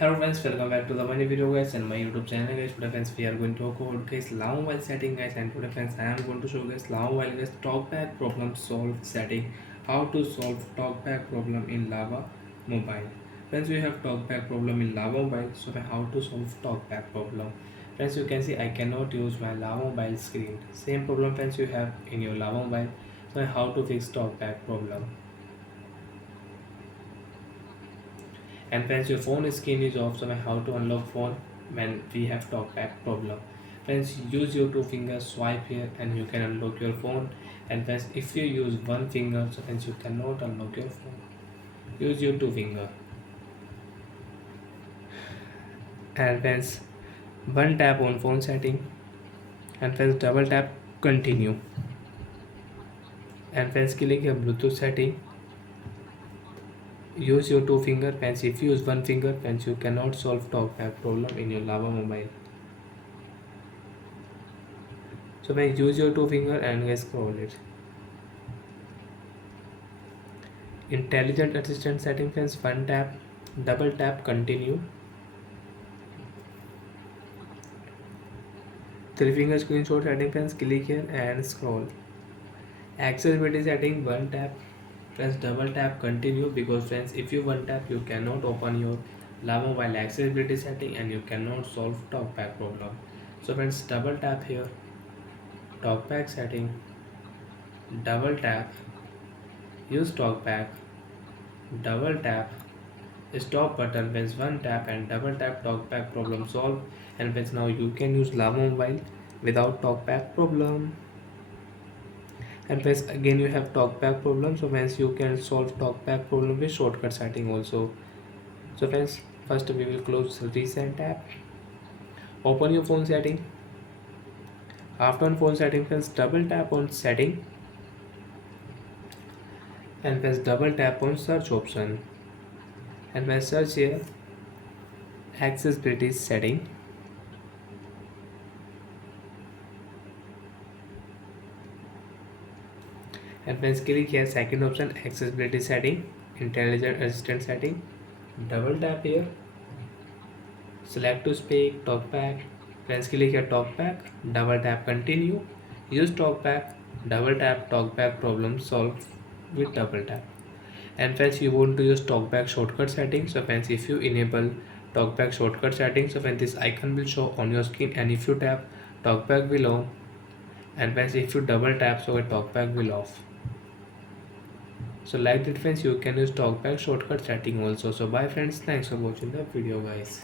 Hello friends, welcome back to the funny video guys and my YouTube channel guys. Today friends we are going to talk about guys long while setting guys, and today friends I am going to show guys long while guys talkback problem solve setting, how to solve talkback problem in Lava mobile. Friends, we have talkback problem in Lava mobile, so how to solve talkback problem. Friends, you can see I cannot use my Lava mobile screen. Same problem friends you have in your Lava mobile. So how to fix talkback problem. And friends, your phone screen is off, so how to unlock phone when we have talkback problem. Friends, use your two fingers, swipe here and you can unlock your phone. And friends, if you use one finger, so friends you cannot unlock your phone. Use your two finger. And friends, one tap on phone setting, and friends double tap continue. And friends, click your Bluetooth setting. Use your two finger. Friends, if you use one finger, friends you cannot solve talkback problem in your Lava mobile. So when use your two finger and guys scroll it. Intelligent assistant setting friends, one tap, double tap continue. Three finger screenshot setting friends, click here and scroll. Accessibility setting, one tap, press double tap continue, because friends if you one tap you cannot open your Lava mobile accessibility setting and you cannot solve talkback problem. So friends double tap here, talkback setting, double tap, use talkback, double tap, stop button. Press one tap and double tap, talkback problem solved. And friends now you can use Lava mobile without talkback problem. And friends again you have talkback problem, so friends you can solve talkback problem with shortcut setting also. So friends, first we will close recent tab, open your phone setting. After on phone setting friends, double tap on setting and press double tap on search option, and press search here accessibility setting. And friends click here second option accessibility setting, intelligent assistant setting. Double tap here, select to speak talkback. Friends click here talkback, double tap continue. Use talkback, double tap, talkback problem solved with double tap. And friends you want to use talkback shortcut settings, so friends if you enable talkback shortcut settings, so friends this icon will show on your screen, and if you tap talkback will on, and friends if you double tap so a talkback will off. So like that friends you can use talkback shortcut setting also. So bye friends, thanks for watching the video guys.